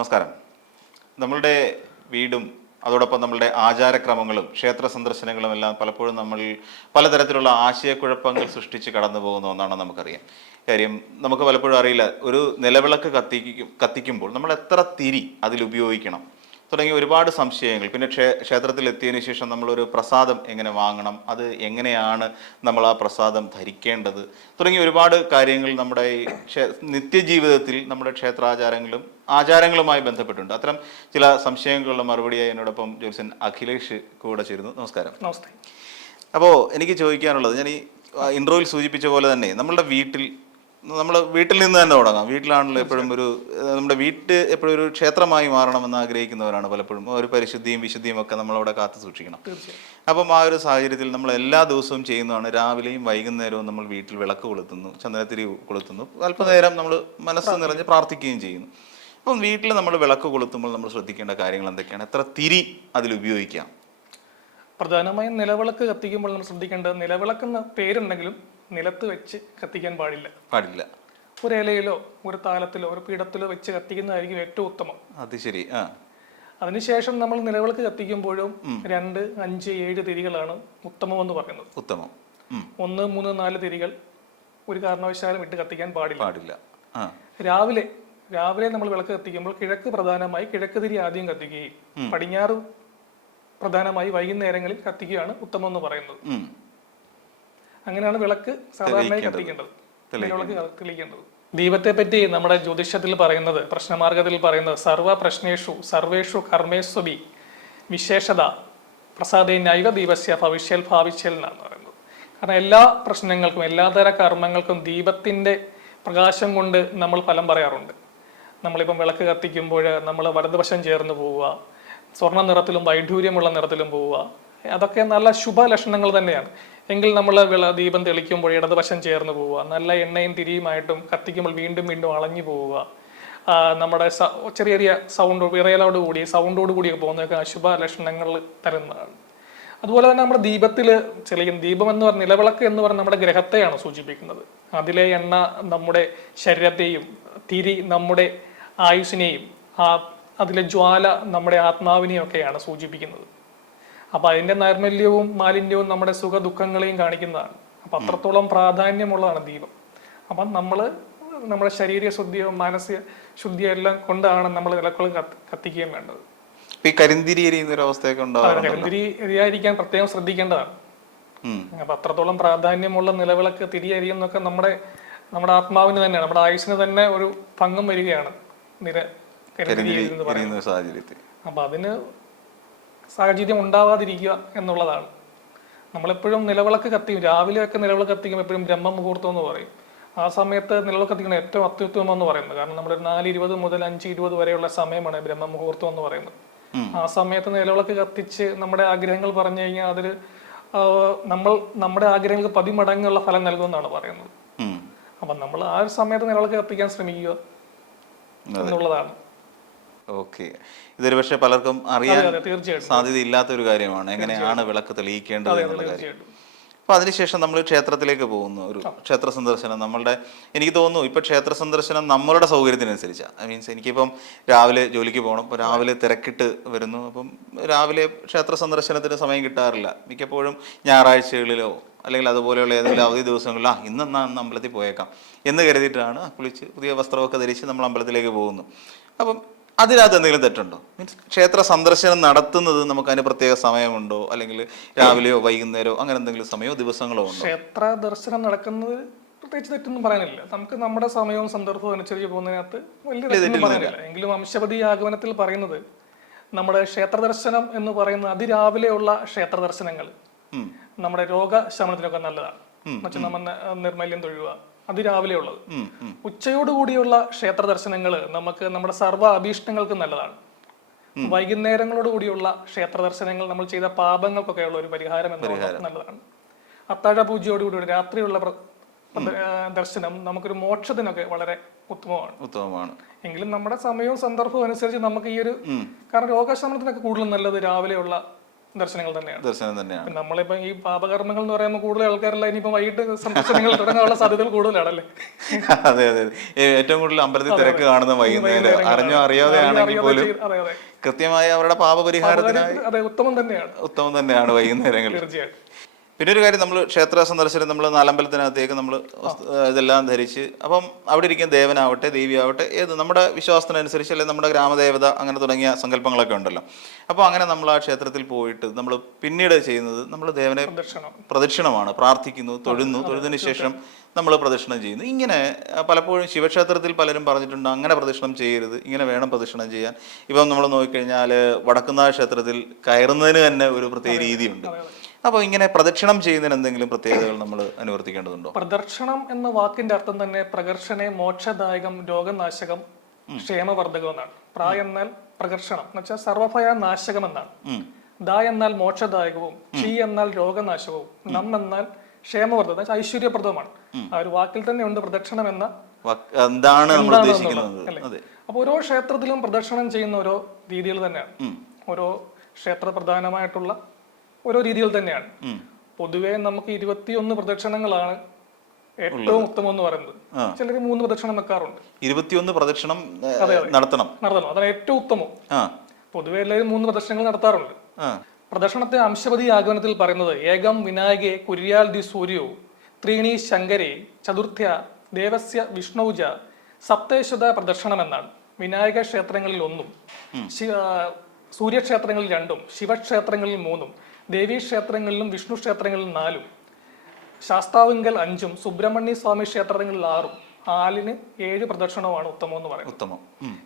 നമസ്കാരം. നമ്മളുടെ വീടും അതോടൊപ്പം നമ്മളുടെ ആചാരക്രമങ്ങളും ക്ഷേത്ര സന്ദർശനങ്ങളും എല്ലാം പലപ്പോഴും നമ്മൾ പലതരത്തിലുള്ള ആശയക്കുഴപ്പങ്ങൾ സൃഷ്ടിച്ച് കടന്നു പോകുന്ന ഒന്നാണ് നമുക്കറിയാം. കാര്യം നമുക്ക് പലപ്പോഴും അറിയില്ല, ഒരു നിലവിളക്ക് കത്തിക്കുമ്പോൾ നമ്മൾ എത്ര തിരി അതിൽ ഉപയോഗിക്കണം തുടങ്ങിയ ഒരുപാട് സംശയങ്ങൾ. പിന്നെ ക്ഷേത്രത്തിൽ എത്തിയതിനു ശേഷം നമ്മളൊരു പ്രസാദം എങ്ങനെ വാങ്ങണം, അത് എങ്ങനെയാണ് നമ്മൾ ആ പ്രസാദം ധരിക്കേണ്ടത് തുടങ്ങിയ ഒരുപാട് കാര്യങ്ങൾ നമ്മുടെ ഈ നിത്യജീവിതത്തിൽ നമ്മുടെ ക്ഷേത്രാചാരങ്ങളും ആചാരങ്ങളുമായി ബന്ധപ്പെട്ടുണ്ട്. അത്തരം ചില സംശയങ്ങളുടെ മറുപടിയായി എന്നോടൊപ്പം ജ്യോത്സ്യൻ അഖിലേഷ് കൂടെ ചേരുന്നു. നമസ്കാരം. നമസ്തേ. അപ്പോൾ എനിക്ക് ചോദിക്കാനുള്ളത്, ഞാൻ ഈ ഇൻട്രോയിൽ സൂചിപ്പിച്ച പോലെ തന്നെ നമ്മൾ വീട്ടിൽ നിന്ന് തന്നെ തുടങ്ങാം. വീട്ടിലാണല്ലോ എപ്പോഴും നമ്മുടെ വീട്ട് എപ്പോഴും ഒരു ക്ഷേത്രമായി മാറണമെന്ന് ആഗ്രഹിക്കുന്നവരാണ് പലപ്പോഴും. ഒരു പരിശുദ്ധിയും വിശുദ്ധിയും ഒക്കെ നമ്മളവിടെ കാത്തു സൂക്ഷിക്കണം. അപ്പം ആ ഒരു സാഹചര്യത്തിൽ നമ്മൾ എല്ലാ ദിവസവും ചെയ്യുന്നതാണ്, രാവിലെയും വൈകുന്നേരവും നമ്മൾ വീട്ടിൽ വിളക്ക് കൊളുത്തുന്നു, ചന്ദനത്തിരി കൊളുത്തുന്നു, അല്പനേരം നമ്മൾ മനസ്സ് നിറഞ്ഞ് പ്രാർത്ഥിക്കുകയും ചെയ്യുന്നു. അപ്പം വീട്ടിൽ നമ്മൾ വിളക്ക് കൊളുത്തുമ്പോൾ നമ്മൾ ശ്രദ്ധിക്കേണ്ട കാര്യങ്ങൾ എന്തൊക്കെയാണ്? എത്ര തിരി അതിൽ ഉപയോഗിക്കാം? പ്രധാനമായും നിലവിളക്ക് കത്തിക്കുമ്പോൾ നമ്മൾ ശ്രദ്ധിക്കേണ്ടത്, നിലവിളക്കെന്ന പേരുണ്ടെങ്കിലും നിലത്ത് വെച്ച് കത്തിക്കാൻ പാടില്ല. ഒരു ഇലയിലോ ഒരു താലത്തിലോ ഒരു പീഠത്തിലോ വെച്ച് കത്തിക്കുന്നതായിരിക്കും ഏറ്റവും ഉത്തമം. അത് ശരി. അതിനുശേഷം നമ്മൾ നിലവിളക്ക് കത്തിക്കുമ്പോഴും 2, 5, 7 തിരികളാണ് ഉത്തമം എന്ന് പറയുന്നത്. ഉത്തമം. 1, 3, 4 തിരികൾ ഒരു കാരണവശാലും ഇട്ട് കത്തിക്കാൻ പാടില്ല. രാവിലെ നമ്മൾ വിളക്ക് കത്തിക്കുമ്പോൾ കിഴക്ക് തിരി ആദ്യം കത്തിക്കുകയും പടിഞ്ഞാറ് പ്രധാനമായി വൈകുന്നേരങ്ങളിൽ കത്തിക്കുകയാണ് ഉത്തമം എന്ന് പറയുന്നത്. അങ്ങനെയാണ് വിളക്ക് സാധാരണയായി കത്തിക്കേണ്ടത്, നിലവിളക്ക് തെളിയിക്കേണ്ടത്. ദീപത്തെ പറ്റി നമ്മുടെ ജ്യോതിഷത്തിൽ പറയുന്നത്, പ്രശ്നമാർഗത്തിൽ പറയുന്നത്, സർവേഷു കർമ്മേസ്വബി വിശേഷത പ്രസാദേനൈവ ദീപസ്യ ഭവിഷ്യൽ എന്നാണ് പറയുന്നത്. കാരണം എല്ലാ പ്രശ്നങ്ങൾക്കും എല്ലാതര കർമ്മങ്ങൾക്കും ദീപത്തിന്റെ പ്രകാശം കൊണ്ട് നമ്മൾ ഫലം പറയാറുണ്ട്. നമ്മളിപ്പം വിളക്ക് കത്തിക്കുമ്പോൾ നമ്മൾ വലതുവശം ചേർന്ന് പോവുക, സ്വർണ്ണ നിറത്തിലും വൈഡൂര്യമുള്ള നിറത്തിലും പോവുക, അതൊക്കെ നല്ല ശുഭലക്ഷണങ്ങൾ തന്നെയാണ്. എങ്കിൽ നമ്മൾ ദീപം തെളിക്കുമ്പോൾ ഇടതുവശം ചേർന്ന് പോവുക, നല്ല എണ്ണയും തിരിയുമായിട്ടും കത്തിക്കുമ്പോൾ വീണ്ടും അളഞ്ഞു പോവുക, നമ്മുടെ ചെറിയ ചെറിയ സൗണ്ടോട് കൂടി പോകുന്നതൊക്കെ അശുഭ ലക്ഷണങ്ങൾ തരുന്നതാണ്. അതുപോലെ തന്നെ നമ്മുടെ ദീപത്തിൽ തെളിയും ദീപം എന്ന് പറഞ്ഞ നിലവിളക്ക് എന്ന് പറഞ്ഞ നമ്മുടെ ഗ്രഹത്തെയാണ് സൂചിപ്പിക്കുന്നത്. അതിലെ എണ്ണ നമ്മുടെ ശരീരത്തെയും തിരി നമ്മുടെ ആയുസ്സിനെയും അതിലെ ജ്വാല നമ്മുടെ ആത്മാവിനെയും ഒക്കെയാണ് സൂചിപ്പിക്കുന്നത്. അപ്പൊ അതിന്റെ നൈർമല്യവും മാലിന്യവും നമ്മുടെ സുഖ ദുഃഖങ്ങളെയും കാണിക്കുന്നതാണ്. അപ്പൊ അത്രത്തോളം പ്രാധാന്യമുള്ളതാണ് ദീപം. അപ്പം നമ്മുടെ ശരീര ശുദ്ധിയോ മാനസിക ശുദ്ധിയോ എല്ലാം കൊണ്ടാണ് നമ്മൾ വിളക്കുകൾ കത്തിക്കുകയും വേണ്ടത്. കരിന്തിരി എരിയുന്ന ഒരു അവസ്ഥയൊക്കെ ഉണ്ടാവും. കരിന്തിരി എരിയായിരിക്കാൻ പ്രത്യേകം ശ്രദ്ധിക്കേണ്ടതാണ്. അപ്പൊ അത്രത്തോളം പ്രാധാന്യമുള്ള നിലവിളക്ക് തിരി എരിയുന്നൊക്കെ നമ്മുടെ ആത്മാവിന് തന്നെ, നമ്മുടെ ആയുസിന് തന്നെ ഒരു ഭംഗം വരികയാണ് കരിന്തിരി എന്ന് പറയുന്ന സാഹചര്യത്തിൽ. അപ്പൊ അതിന് സാഹചര്യം ഉണ്ടാവാതിരിക്കുക എന്നുള്ളതാണ്. നമ്മളെപ്പോഴും നിലവിളക്ക് കത്തിക്കും, രാവിലെയൊക്കെ നിലവിളക്ക് കത്തിക്കും, എപ്പോഴും ബ്രഹ്മമുഹൂർത്തം എന്ന് പറയും. ആ സമയത്ത് നിലവിളക്ക് കത്തിക്കണം ഏറ്റവും അത്യുത്തമം എന്ന് പറയുന്നത്. കാരണം നമ്മൾ 4:20 മുതൽ 5:20 വരെയുള്ള സമയമാണ് ബ്രഹ്മമുഹൂർത്തം എന്ന് പറയുന്നത്. ആ സമയത്ത് നിലവിളക്ക് കത്തിച്ച് നമ്മുടെ ആഗ്രഹങ്ങൾ പറഞ്ഞു കഴിഞ്ഞാൽ അതിൽ നമ്മുടെ ആഗ്രഹങ്ങൾക്ക് 10 മടങ്ങുള്ള ഫലം നൽകുമെന്നാണ് പറയുന്നത്. അപ്പൊ നമ്മൾ ആ ഒരു സമയത്ത് നിലവിളക്ക് കത്തിക്കാൻ ശ്രമിക്കുക എന്നുള്ളതാണ്. ഓക്കെ. ഇതൊരു പക്ഷെ പലർക്കും അറിയാൻ സാധ്യതയില്ലാത്ത ഒരു കാര്യമാണ്, എങ്ങനെയാണ് വിളക്ക് തെളിയിക്കേണ്ടത് എന്നുള്ള കാര്യം. അപ്പൊ അതിനുശേഷം നമ്മൾ ക്ഷേത്രത്തിലേക്ക് പോകുന്നു, ഒരു ക്ഷേത്ര സന്ദർശനം. എനിക്ക് തോന്നുന്നു ഇപ്പൊ ക്ഷേത്ര സന്ദർശനം നമ്മളുടെ സൗകര്യത്തിനനുസരിച്ചാണ്. മീൻസ് എനിക്കിപ്പം രാവിലെ ജോലിക്ക് പോകണം, അപ്പോൾ രാവിലെ തിരക്കിട്ട് വരുന്നു, അപ്പം രാവിലെ ക്ഷേത്ര സന്ദർശനത്തിന് സമയം കിട്ടാറില്ല. മിക്കപ്പോഴും ഞായറാഴ്ചകളിലോ അല്ലെങ്കിൽ അതുപോലെയുള്ള ഏതെങ്കിലും അവധി ദിവസങ്ങളിലോ ഇന്ന് അമ്പലത്തിൽ പോയേക്കാം എന്ന് കരുതിയിട്ടാണ് കുളിച്ച് പുതിയ വസ്ത്രമൊക്കെ ധരിച്ച് നമ്മൾ അമ്പലത്തിലേക്ക് പോകുന്നു. അപ്പം അതിനകത്ത് എന്തെങ്കിലും തെറ്റുണ്ടോ? മീൻസ് ക്ഷേത്ര സന്ദർശനം നടത്തുന്നത് നമുക്ക് അതിന് പ്രത്യേക സമയമുണ്ടോ, അല്ലെങ്കിൽ രാവിലെയോ വൈകുന്നേരമോ അങ്ങനെ എന്തെങ്കിലും സമയമോ ദിവസങ്ങളോ ഉണ്ടോ? ക്ഷേത്ര ദർശനം നടക്കുന്നത് പ്രത്യേകിച്ച് തെറ്റൊന്നും പറയാനില്ല. നമുക്ക് നമ്മുടെ സമയവും സന്ദർഭവും അനുസരിച്ച് പോകുന്നതിനകത്ത് വലിയ തെറ്റൊന്നും പറയാനില്ല. എങ്കിലും അംശപതി ആഗമനത്തിൽ പറയുന്നത് നമ്മുടെ ക്ഷേത്ര ദർശനം എന്ന് പറയുന്ന അതിരാവിലെയുള്ള ക്ഷേത്ര ദർശനങ്ങൾ നമ്മുടെ രോഗശമനത്തിനൊക്കെ നല്ലതാണ്. എന്നുവെച്ചാൽ നമ്മൾ നിർമ്മല്യം തൊഴുക, അതിരാവിലെ ഉള്ളത്. ഉച്ചയോടുകൂടിയുള്ള ക്ഷേത്ര ദർശനങ്ങൾ നമുക്ക് നമ്മുടെ സർവ്വ അഭീഷ്ടങ്ങൾക്കും നല്ലതാണ്. വൈകുന്നേരങ്ങളോട് കൂടിയുള്ള ക്ഷേത്ര ദർശനങ്ങൾ നമ്മൾ ചെയ്ത പാപങ്ങൾക്കൊക്കെ ഉള്ള ഒരു പരിഹാരം എന്നുള്ളത് നല്ലതാണ്. അത്താഴ പൂജയോടുകൂടി രാത്രിയുള്ള ദർശനം നമുക്കൊരു മോക്ഷത്തിനൊക്കെ വളരെ ഉത്തമമാണ്. എങ്കിലും നമ്മുടെ സമയവും സന്ദർഭവും അനുസരിച്ച് നമുക്ക് ഈ ഒരു, കാരണം രോഗശമനത്തിനൊക്കെ കൂടുതൽ നല്ലത് രാവിലെയുള്ള ദർശനങ്ങൾ തന്നെയാണ്. ദർശനം തന്നെയാണ്. നമ്മളിപ്പോ ഈ പാപകർമ്മങ്ങൾ എന്ന് പറയുമ്പോൾ കൂടുതൽ ആൾക്കാരെല്ലാം ഇനിയിപ്പോ വൈകിട്ട് സന്ദർശനങ്ങൾ തുടങ്ങാനുള്ള സാധ്യതകൾ കൂടുതലാണല്ലേ? അതെ അതെ, ഏറ്റവും കൂടുതൽ അമ്പലത്തിൽ തിരക്ക് കാണുന്ന വൈകുന്നേരം, അറിഞ്ഞോ അറിയാതെ ആണെങ്കിൽ പോലും കൃത്യമായ അവരുടെ പാപപരിഹാരത്തിനായി ഉത്തമം തന്നെയാണ് വൈകുന്നേരങ്ങളിൽ. തീർച്ചയായിട്ടും. പിന്നെ ഒരു കാര്യം, നമ്മൾ ക്ഷേത്ര സന്ദർശനം, നമ്മൾ നാലമ്പലത്തിനകത്തേക്ക് നമ്മൾ ഇതെല്ലാം ധരിച്ച്, അപ്പം അവിടെ ഇരിക്കുന്ന ദേവനാവട്ടെ ദേവിയാവട്ടെ ഏത് നമ്മുടെ വിശ്വാസത്തിനനുസരിച്ച്, അല്ലെങ്കിൽ നമ്മുടെ ഗ്രാമദേവത അങ്ങനെ തുടങ്ങിയ സങ്കല്പങ്ങളൊക്കെ ഉണ്ടല്ലോ. അപ്പോൾ അങ്ങനെ നമ്മൾ ആ ക്ഷേത്രത്തിൽ പോയിട്ട് നമ്മൾ പിന്നീട് ചെയ്യുന്നത് നമ്മൾ ദേവനെ പ്രദക്ഷിണമാണ്, പ്രാർത്ഥിക്കുന്നു, തൊഴുന്നതിന് ശേഷം നമ്മൾ പ്രദക്ഷിണം ചെയ്യുന്നു. ഇങ്ങനെ പലപ്പോഴും ശിവക്ഷേത്രത്തിൽ പലരും പറഞ്ഞിട്ടുണ്ട് അങ്ങനെ പ്രദക്ഷിണം ചെയ്യരുത്, ഇങ്ങനെ വേണം പ്രദക്ഷിണം ചെയ്യാൻ. ഇപ്പം നമ്മൾ നോക്കിക്കഴിഞ്ഞാൽ വടക്കുന്നാഥ ക്ഷേത്രത്തിൽ കയറുന്നതിന് തന്നെ ഒരു പ്രത്യേക രീതിയുണ്ട്. അപ്പോൾ ഇങ്ങനെ പ്രദക്ഷിണം ചെയ്യുന്നതിന് എന്തെങ്കിലും പ്രത്യേകതകൾ നമ്മൾ അനുവർത്തിക്കേണ്ടതുണ്ടോ? പ്രദക്ഷിണം എന്ന വാക്കിന്റെ അർത്ഥം തന്നെ പ്രകർഷണെ മോക്ഷദായകം രോഗനാശകം ക്ഷേമവർദ്ധകം എന്നാണ്. എന്നാൽ പ്രകർഷണം എന്ന് വെച്ചാൽ സർവഭയ നാശകം എന്നാണ്. ദ എന്നാൽ മോക്ഷദായകവും, ക്ഷി എന്നാൽ രോഗനാശകവും, നം എന്നാൽ ക്ഷേമവർദ്ധകം, ഐശ്വര്യപ്രദവുമാണ്. ആ ഒരു വാക്കിൽ തന്നെ ഉണ്ട് പ്രദക്ഷിണം എന്ന എന്താണ് നമ്മൾ ഉദ്ദേശിക്കുന്നത്. അപ്പൊ ഓരോ ക്ഷേത്രത്തിലും പ്രദക്ഷിണം ചെയ്യുന്ന ഓരോ രീതികൾ തന്നെയാണ്, ഓരോ ക്ഷേത്ര പ്രധാനമായിട്ടുള്ള ഓരോ രീതികൾ തന്നെയാണ്. പൊതുവെ നമുക്ക് 21 പ്രദക്ഷിണങ്ങളാണ് ഏറ്റവും ഉത്തമം എന്ന് പറയുന്നത്. ചിലർ 3 പ്രദക്ഷിണം വെക്കാറുണ്ട്. 21 പ്രദക്ഷിണം നടത്തണം, അതാണ് ഏറ്റവും ഉത്തമം. പൊതുവെ എല്ലാവരും 3 പ്രദക്ഷിണങ്ങൾ നടത്താറുണ്ട്. പ്രദക്ഷിണത്തെ അംശപതി ആഗമനത്തിൽ പറയുന്നത് ഏകം വിനായകെ കുര്യാൽ ദി സൂര്യോ ത്രീണി ശങ്കരേ ചതുർത്ഥ്യ ദേവസ്യ വിഷ്ണുജ സപ്തേശ്വത പ്രദക്ഷിണം എന്നാണ്. വിനായക ക്ഷേത്രങ്ങളിൽ 1, സൂര്യക്ഷേത്രങ്ങളിൽ 2, ശിവക്ഷേത്രങ്ങളിൽ 3, ദേവീ ക്ഷേത്രങ്ങളിലും വിഷ്ണു ക്ഷേത്രങ്ങളിലും 4, ശാസ്താവിങ്കൽ 5, സുബ്രഹ്മണ്യ സ്വാമി ക്ഷേത്രങ്ങളിൽ 6, 7 പ്രദക്ഷിണമാണ് ഉത്തമം എന്ന് പറയുന്നത്.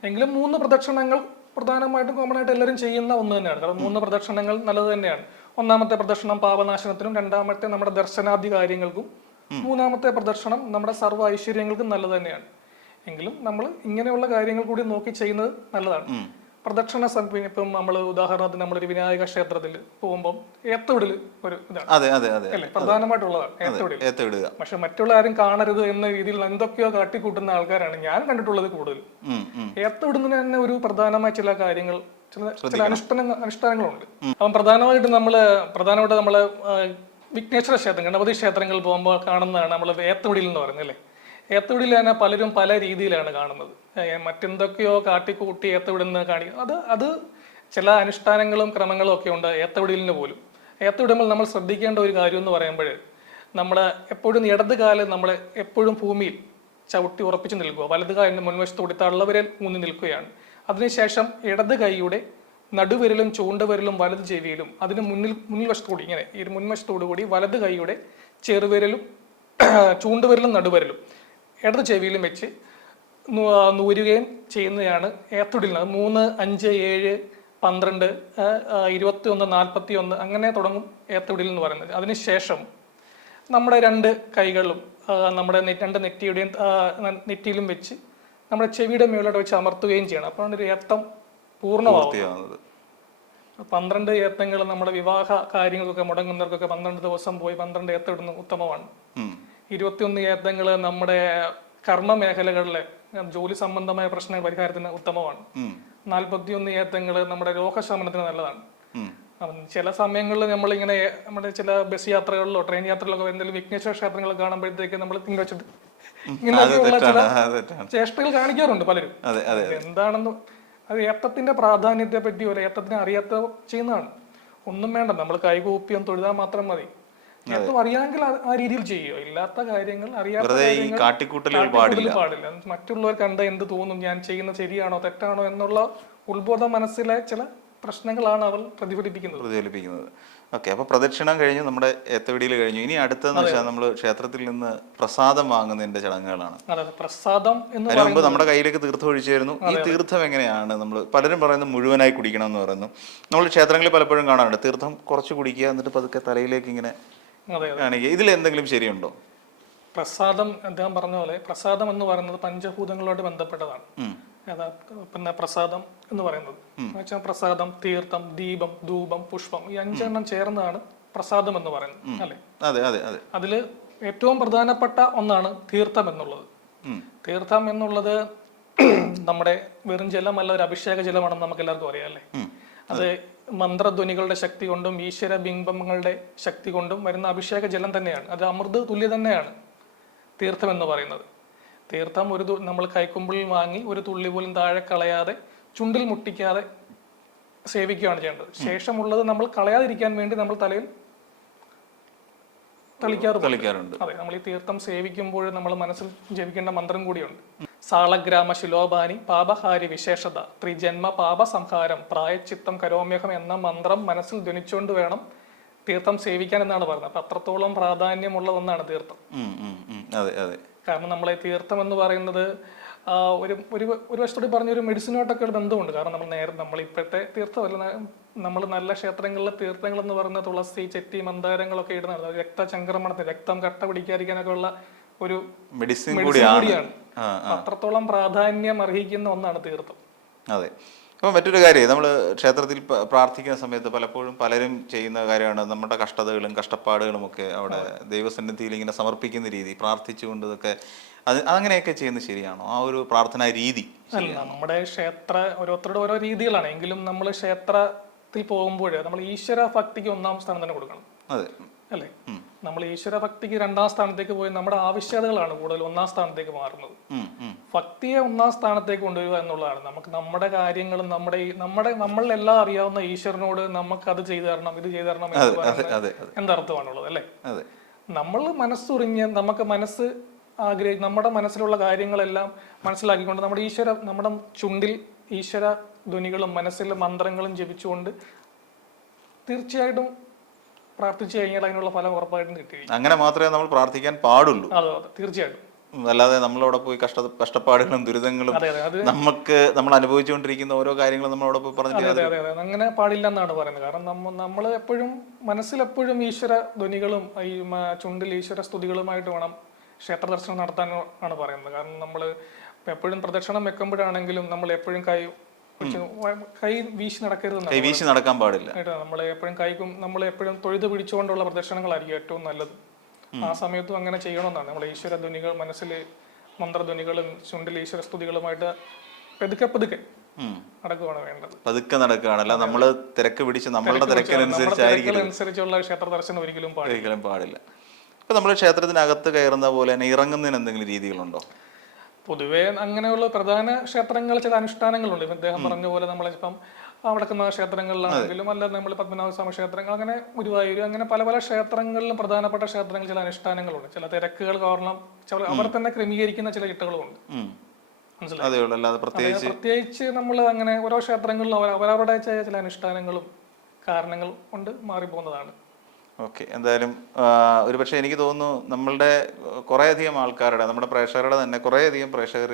എങ്കിലും 3 പ്രദക്ഷിണങ്ങൾ പ്രധാനമായിട്ടും കോമൺ ആയിട്ട് എല്ലാവരും ചെയ്യുന്ന ഒന്ന് തന്നെയാണ്. കാരണം 3 പ്രദക്ഷിണങ്ങൾ നല്ലത് തന്നെയാണ്. ഒന്നാമത്തെ പ്രദക്ഷിണം പാപനാശനത്തിനും, രണ്ടാമത്തെ നമ്മുടെ ദർശനാദി കാര്യങ്ങൾക്കും, മൂന്നാമത്തെ പ്രദക്ഷിണം നമ്മുടെ സർവ്വ ഐശ്വര്യങ്ങൾക്കും നല്ലത് തന്നെയാണ്. എങ്കിലും നമ്മൾ ഇങ്ങനെയുള്ള കാര്യങ്ങൾ കൂടി നോക്കി ചെയ്യുന്നത് നല്ലതാണ്. പ്രദക്ഷിണ ഇപ്പം നമ്മൾ ഉദാഹരണത്തിന് നമ്മളൊരു വിനായക ക്ഷേത്രത്തിൽ പോകുമ്പോൾ ഏത്തവിടൽ ഒരു ഇതാണ് അല്ലേ, പ്രധാനമായിട്ടുള്ളതാണ് ഏത്തവിടുക. പക്ഷെ മറ്റുള്ള ആരും കാണരുത് എന്ന രീതിയിൽ എന്തൊക്കെയോ കാട്ടിക്കൂട്ടുന്ന ആൾക്കാരാണ് ഞാൻ കണ്ടിട്ടുള്ളത് കൂടുതൽ. ഏത്തവിടുന്നതിന് തന്നെ ഒരു പ്രധാനമായ ചില കാര്യങ്ങൾ, ചില അനുഷ്ഠാനങ്ങളുണ്ട്. അപ്പം പ്രധാനമായിട്ട് നമ്മള് വിഘ്നേശ്വര ക്ഷേത്രം, ഗണപതി ക്ഷേത്രങ്ങളിൽ പോകുമ്പോൾ കാണുന്നതാണ് നമ്മൾ ഏത്തവിടിൽ എന്ന് പറയുന്നത് അല്ലേ. ഏത്തവിടിൽ തന്നെ പലരും പല രീതിയിലാണ് കാണുന്നത്. മറ്റെന്തൊക്കെയോ കാട്ടിക്കൂട്ടി ഏത്തവിടുന്ന അത് ചില അനുഷ്ഠാനങ്ങളും ക്രമങ്ങളും ഒക്കെ ഉണ്ട് ഏത്തവിടലിന് പോലും. ഏത്തവിടുമ്പോൾ നമ്മൾ ശ്രദ്ധിക്കേണ്ട ഒരു കാര്യം എന്ന് പറയുമ്പോൾ, നമ്മൾ എപ്പോഴും ഇടത് കാല് നമ്മൾ എപ്പോഴും ഭൂമിയിൽ ചവിട്ടി ഉറപ്പിച്ച് നിൽക്കുക, വലത് കാലിന്റെ മുൻവശത്തോടി തള്ളവിരൽ ഊന്നി നിൽക്കുകയാണ്. അതിനുശേഷം ഇടത് കൈയുടെ നടുവിരലും ചൂണ്ടുവിരലും വലത് ചെവിയിലും അതിന് മുൻവശത്തോടി ഇങ്ങനെ ഈ മുൻവശത്തോടു കൂടി വലത് കൈയുടെ ചെറുവിരലും ചൂണ്ടുവിരലും നടുവിരലും ഇടത് ചെവിയിലും വെച്ച് നൂരുകയും ചെയ്യുന്നതാണ് ഏത്തവിടൽ. 3, 5, 7, 12, 21, 41 അങ്ങനെ തുടങ്ങും ഏത്തവിടൽ എന്ന് പറയുന്നത്. അതിനുശേഷം നമ്മുടെ 2 കൈകളും നമ്മുടെ 2 നെറ്റിയിലും വെച്ച് നമ്മുടെ ചെവിയുടെ മുകളിലോട്ട് വെച്ച് അമർത്തുകയും ചെയ്യണം. അപ്പോഴാണ് ഒരു ഏത്തം പൂർണ്ണമാവുന്നത്. 12 ഏത്തങ്ങൾ നമ്മുടെ വിവാഹ കാര്യങ്ങൾക്കൊക്കെ മുടങ്ങുന്നവർക്കൊക്കെ 12 ദിവസം പോയി 12 ഏത്തമിടുന്നത് ഉത്തമമാണ്. 21 ഏത്തങ്ങൾ നമ്മുടെ കർമ്മ മേഖലകളിലെ ജോലി സംബന്ധമായ പ്രശ്ന പരിഹാരത്തിന് ഉത്തമമാണ്. 41 ഏത്തങ്ങൾ നമ്മുടെ രോഗശമനത്തിന് നല്ലതാണ്. ചില സമയങ്ങളിൽ നമ്മളിങ്ങനെ നമ്മുടെ ചില ബസ് യാത്രകളിലോ ട്രെയിൻ യാത്രകളിലോ എന്തെങ്കിലും വിഘ്നേശ്വര ക്ഷേത്രങ്ങൾ കാണുമ്പോഴത്തേക്ക് നമ്മൾ തിങ്ങി വെച്ചിട്ട് ഇങ്ങനെയൊക്കെയുള്ള ചില ചേഷ്ടകൾ കാണിക്കാറുണ്ട് പലരും. എന്താണെന്ന് അത് ഏത്തത്തിന്റെ പ്രാധാന്യത്തെ പറ്റി ഒരു ഏത്തത്തിനെ അറിയാത്ത ചെയ്യുന്നതാണ്. ഒന്നും വേണ്ട, നമ്മൾ കൈകൂപ്പിയും തൊഴുതാൽ മാത്രം മതി. ഏത്തം അറിയാമെങ്കിൽ ആ രീതിയിൽ ചെയ്യുക. ഇല്ലാത്ത കാര്യങ്ങൾ അറിയാത്ത കാട്ടിക്കൂട്ടലുകൾ പാടില്ല. മറ്റുള്ളവർ കണ്ട എന്ത് തോന്നും, ഞാൻ ചെയ്യുന്നത് ശരിയാണോ തെറ്റാണോ എന്നുള്ള ഉത്ബോധ മനസ്സിലെ ചില പ്രശ്നങ്ങളാണ് അവർ പ്രതിഫലിപ്പിക്കുന്നത്. ഓക്കെ, അപ്പൊ പ്രദക്ഷിണം കഴിഞ്ഞു, നമ്മുടെ ഏത്തവിടിയിൽ കഴിഞ്ഞു. ഇനി അടുത്തതെന്ന് വെച്ചാൽ നമ്മൾ ക്ഷേത്രത്തിൽ നിന്ന് പ്രസാദം വാങ്ങുന്നതിന്റെ ചടങ്ങുകളാണ്. പ്രസാദം അതിന് മുമ്പ് നമ്മുടെ കയ്യിലേക്ക് തീർത്ഥം ഒഴിച്ചായിരുന്നു. ഈ തീർത്ഥം എങ്ങനെയാണ്? നമ്മൾ പലരും പറയുന്നത് മുഴുവനായി കുടിക്കണം എന്ന് പറയുന്നു. നമ്മൾ ക്ഷേത്രങ്ങളിൽ പലപ്പോഴും കാണാറുണ്ട് തീർത്ഥം കുറച്ച് കുടിക്കുക, എന്നിട്ട് പതുക്കെ തലയിലേക്ക് ഇങ്ങനെ കാണിക്കുക. ഇതിൽ എന്തെങ്കിലും ശരിയുണ്ടോ? പ്രസാദം അദ്ദേഹം പറഞ്ഞ പോലെ പ്രസാദം എന്ന് പറയുന്നത് പഞ്ചഭൂതങ്ങളോട് ബന്ധപ്പെട്ടതാണ്. പിന്നെ പ്രസാദം എന്ന് പറയുന്നത് പ്രസാദം, തീർത്ഥം, ദീപം, ധൂപം, പുഷ്പം, ഈ 5 എണ്ണം ചേർന്നതാണ് പ്രസാദം എന്ന് പറയുന്നത് അല്ലെ. അതില് ഏറ്റവും പ്രധാനപ്പെട്ട ഒന്നാണ് തീർത്ഥം എന്നുള്ളത്. തീർത്ഥം എന്നുള്ളത് നമ്മുടെ വെറും ജലമല്ല, ഒരു അഭിഷേക ജലമാണെന്ന് നമുക്ക് എല്ലാവർക്കും അറിയാം അല്ലേ. അത് മന്ത്രധ്വനികളുടെ ശക്തി കൊണ്ടും ഈശ്വര ബിംബങ്ങളുടെ ശക്തി കൊണ്ടും വരുന്ന അഭിഷേക ജലം തന്നെയാണ്. അത് അമൃത് തുല്യ തന്നെയാണ് തീർത്ഥം എന്ന് പറയുന്നത്. തീർത്ഥം നമ്മൾ കൈക്കുമ്പിളിൽ വാങ്ങി ഒരു തുള്ളി പോലും താഴെ കളയാതെ ചുണ്ടിൽ മുട്ടിക്കാതെ സേവിക്കുകയാണ് ചെയ്യേണ്ടത്. ശേഷമുള്ളത് നമ്മൾ കളയാതിരിക്കാൻ വേണ്ടി നമ്മൾ തലയിൽ തളിക്കാറുണ്ട്. അതെ, നമ്മൾ ഈ തീർത്ഥം സേവിക്കുമ്പോൾ നമ്മൾ മനസ്സിൽ ജപിക്കേണ്ട മന്ത്രം കൂടിയുണ്ട്. സാളഗ്രാമ ശിലോപാനി പാപഹാരി വിശേഷത ത്രിജന്മ പാപ സംഹാരം പ്രായച്ചിത്തം കരോമ്യഹം എന്ന മന്ത്രം മനസ്സിൽ ധ്വനിച്ചുകൊണ്ട് വേണം തീർത്ഥം സേവിക്കാൻ എന്നാണ് പറയുന്നത്. അപ്പൊ അത്രത്തോളം പ്രാധാന്യമുള്ള ഒന്നാണ് തീർത്ഥം. കാരണം നമ്മളെ തീർത്ഥം എന്ന് പറയുന്നത് ഒരു വശത്തോടെ പറഞ്ഞ ഒരു മെഡിസിനുമായിട്ടൊക്കെ ഒരു ബന്ധമുണ്ട്. കാരണം നമ്മൾ ഇപ്പോഴത്തെ തീർത്ഥമല്ല, നമ്മൾ നല്ല ക്ഷേത്രങ്ങളിലെ തീർത്ഥങ്ങൾ എന്ന് പറയുന്ന തുളസി, ചെത്തി, മന്ദാരങ്ങളൊക്കെ ഇടുന്നത് രക്തചംക്രമണത്തിന്, രക്തം കട്ട പിടിക്കാതിരിക്കാനൊക്കെ ഉള്ള ഒരു മെഡിസിൻ കൂടിയാണ്. അത്രത്തോളം പ്രാധാന്യം അർഹിക്കുന്ന ഒന്നാണ് തീർത്ഥം. അതെ. അപ്പോൾ മറ്റൊരു കാര്യം, നമ്മൾ ക്ഷേത്രത്തിൽ പ്രാർത്ഥിക്കുന്ന സമയത്ത് പലപ്പോഴും പലരും ചെയ്യുന്ന കാര്യമാണ് നമ്മുടെ കഷ്ടതകളും കഷ്ടപ്പാടുകളും ഒക്കെ അവിടെ ദൈവസന്നിധിയിൽ ഇങ്ങനെ സമർപ്പിക്കുന്ന രീതി, പ്രാർത്ഥിച്ചുകൊണ്ട് ഇതൊക്കെ അങ്ങനെയൊക്കെ ചെയ്യുന്നത് ശരിയാണോ? ആ ഒരു പ്രാർത്ഥനാ രീതി അല്ല, നമ്മുടെ ഓരോരുത്തരുടെ ഓരോ രീതികളാണ്. എങ്കിലും നമ്മൾ ക്ഷേത്രത്തിൽ പോകുമ്പോൾ നമ്മൾ ഈശ്വര ഭക്തിക്ക് ഒന്നാം സ്ഥാനം തന്നെ കൊടുക്കണം. അതെ അല്ലേ? നമ്മൾ ഈശ്വര ഭക്തിക്ക് രണ്ടാം സ്ഥാനത്തേക്ക് പോയി നമ്മുടെ ആവശ്യകതകളാണ് കൂടുതൽ ഒന്നാം സ്ഥാനത്തേക്ക് മാറുന്നത്. ഭക്തിയെ ഒന്നാം സ്ഥാനത്തേക്ക് കൊണ്ടുവരിക എന്നുള്ളതാണ്. നമുക്ക് നമ്മുടെ കാര്യങ്ങളും നമ്മളെല്ലാം അറിയാവുന്ന ഈശ്വരനോട് നമുക്ക് അത് ചെയ്തു തരണം, ഇത് ചെയ്തു തരണം എന്ന് പറയുന്നത് എന്തർത്ഥമാണുള്ളത് അല്ലേ? നമ്മൾ മനസ്സുറിഞ്ഞ് നമുക്ക് നമ്മുടെ മനസ്സിലുള്ള കാര്യങ്ങളെല്ലാം മനസ്സിലാക്കിക്കൊണ്ട് നമ്മുടെ ചുണ്ടിൽ ഈശ്വര ധ്വനികളും മനസ്സിലെ മന്ത്രങ്ങളും ജപിച്ചുകൊണ്ട് തീർച്ചയായിട്ടും പ്രാർത്ഥിച്ചു കഴിഞ്ഞാൽ അതിനുള്ള ഫലം ഉറപ്പായിട്ടും കിട്ടി. അങ്ങനെ മാത്രമേ നമ്മൾ പ്രാർത്ഥിക്കാൻ പാടുള്ളൂ. അതെ, തീർച്ചയായിട്ടും. അല്ലാതെ നമ്മളവിടെ പോയി കഷ്ടപ്പാടുകളും ദുരിതങ്ങളും നമ്മൾ അനുഭവിച്ചുകൊണ്ടിരിക്കുന്ന ഓരോ കാര്യങ്ങളും നമ്മളവിടെ പോയി പറഞ്ഞിട്ട് അങ്ങനെ പാടില്ല എന്നാണ് പറയുന്നത്. കാരണം നമ്മൾ എപ്പോഴും മനസ്സിലെപ്പോഴും ഈശ്വര ധ്വനികളും ഈ ചുണ്ടിൽ ഈശ്വര സ്തുതികളുമായിട്ട് വേണം ക്ഷേത്ര ദർശനം നടത്താൻ ആണ് പറയുന്നത്. കാരണം നമ്മൾ എപ്പോഴും പ്രദക്ഷിണം വെക്കുമ്പോഴാണെങ്കിലും നമ്മൾ എപ്പോഴും കൈ വീശി നടക്കരുത്, വീശി നടക്കാൻ പാടില്ല. നമ്മൾ എപ്പോഴും തൊഴുത് പിടിച്ചുകൊണ്ടുള്ള പ്രദർശനങ്ങളായിരിക്കും ഏറ്റവും നല്ലത്. ആ സമയത്തും അങ്ങനെ ചെയ്യണമെന്നാണ്. നമ്മൾ ഈശ്വര ധ്വനികൾ മനസ്സിൽ മന്ത്രധ്വനികളും ചുണ്ടിൽ ഈശ്വര സ്തുതികളുമായിട്ട് പതുക്കെ നടക്കുകയാണ് വേണ്ടത്. പതുക്കെ നടക്കുകയാണല്ല, നമ്മള് തിരക്ക് പിടിച്ച് നമ്മളുടെ തിരക്കിനനുസരിച്ചുള്ള ക്ഷേത്ര ദർശനം ഒരിക്കലും പാടില്ല. ഇപ്പൊ നമ്മൾ ക്ഷേത്രത്തിനകത്ത് കയറുന്ന പോലെ തന്നെ ഇറങ്ങുന്നതിന് എന്തെങ്കിലും രീതികളുണ്ടോ? പൊതുവെ അങ്ങനെയുള്ള പ്രധാന ക്ഷേത്രങ്ങൾ ചില അനുഷ്ഠാനങ്ങളുണ്ട്. ഇപ്പം അദ്ദേഹം പറഞ്ഞ പോലെ നമ്മളിപ്പം അവിടക്കുന്ന ക്ഷേത്രങ്ങളിലാണെങ്കിലും അല്ലാതെ നമ്മൾ പത്മനാഭസ്വാമി ക്ഷേത്രങ്ങൾ, അങ്ങനെ ഗുരുവായൂർ, അങ്ങനെ പല പല ക്ഷേത്രങ്ങളിലും പ്രധാനപ്പെട്ട ക്ഷേത്രങ്ങളിൽ ചില അനുഷ്ഠാനങ്ങളുണ്ട്. ചില തിരക്കുകൾ കാരണം അവർ തന്നെ ക്രമീകരിക്കുന്ന ചില ചിട്ടകളുമുണ്ട്. മനസ്സിലായി? പ്രത്യേകിച്ച് നമ്മൾ അങ്ങനെ ഓരോ ക്ഷേത്രങ്ങളിലും അവരവരുടെ ചില അനുഷ്ഠാനങ്ങളും കാരണങ്ങൾ കൊണ്ട് മാറിപ്പോകുന്നതാണ്. ഓക്കെ. എന്തായാലും ഒരുപക്ഷെ എനിക്ക് തോന്നുന്നു നമ്മളുടെ കുറേയധികം ആൾക്കാരുടെ, നമ്മുടെ പ്രേക്ഷകരുടെ തന്നെ കുറേയധികം പ്രേക്ഷകർ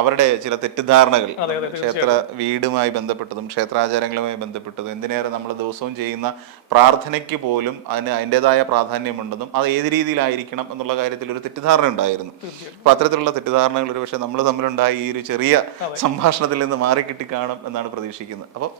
അവരുടെ ചില തെറ്റിദ്ധാരണകൾ ക്ഷേത്ര വീടുമായി ബന്ധപ്പെട്ടതും ക്ഷേത്രാചാരങ്ങളുമായി ബന്ധപ്പെട്ടതും എന്തിനേറെ നമ്മൾ ദിവസവും ചെയ്യുന്ന പ്രാർത്ഥനയ്ക്ക് പോലും അതിൻ്റെതായ പ്രാധാന്യമുണ്ടെന്നും അത് ഏത് രീതിയിലായിരിക്കണം എന്നുള്ള കാര്യത്തിൽ ഒരു തെറ്റിദ്ധാരണ ഉണ്ടായിരുന്നു. അപ്പൊ അത്തരത്തിലുള്ള തെറ്റിദ്ധാരണകൾ ഒരുപക്ഷെ നമ്മൾ തമ്മിലുണ്ടായ ഈ ഒരു ചെറിയ സംഭാഷണത്തിൽ നിന്ന് മാറിക്കിട്ടി കാണും എന്നാണ് പ്രതീക്ഷിക്കുന്നത്. അപ്പോൾ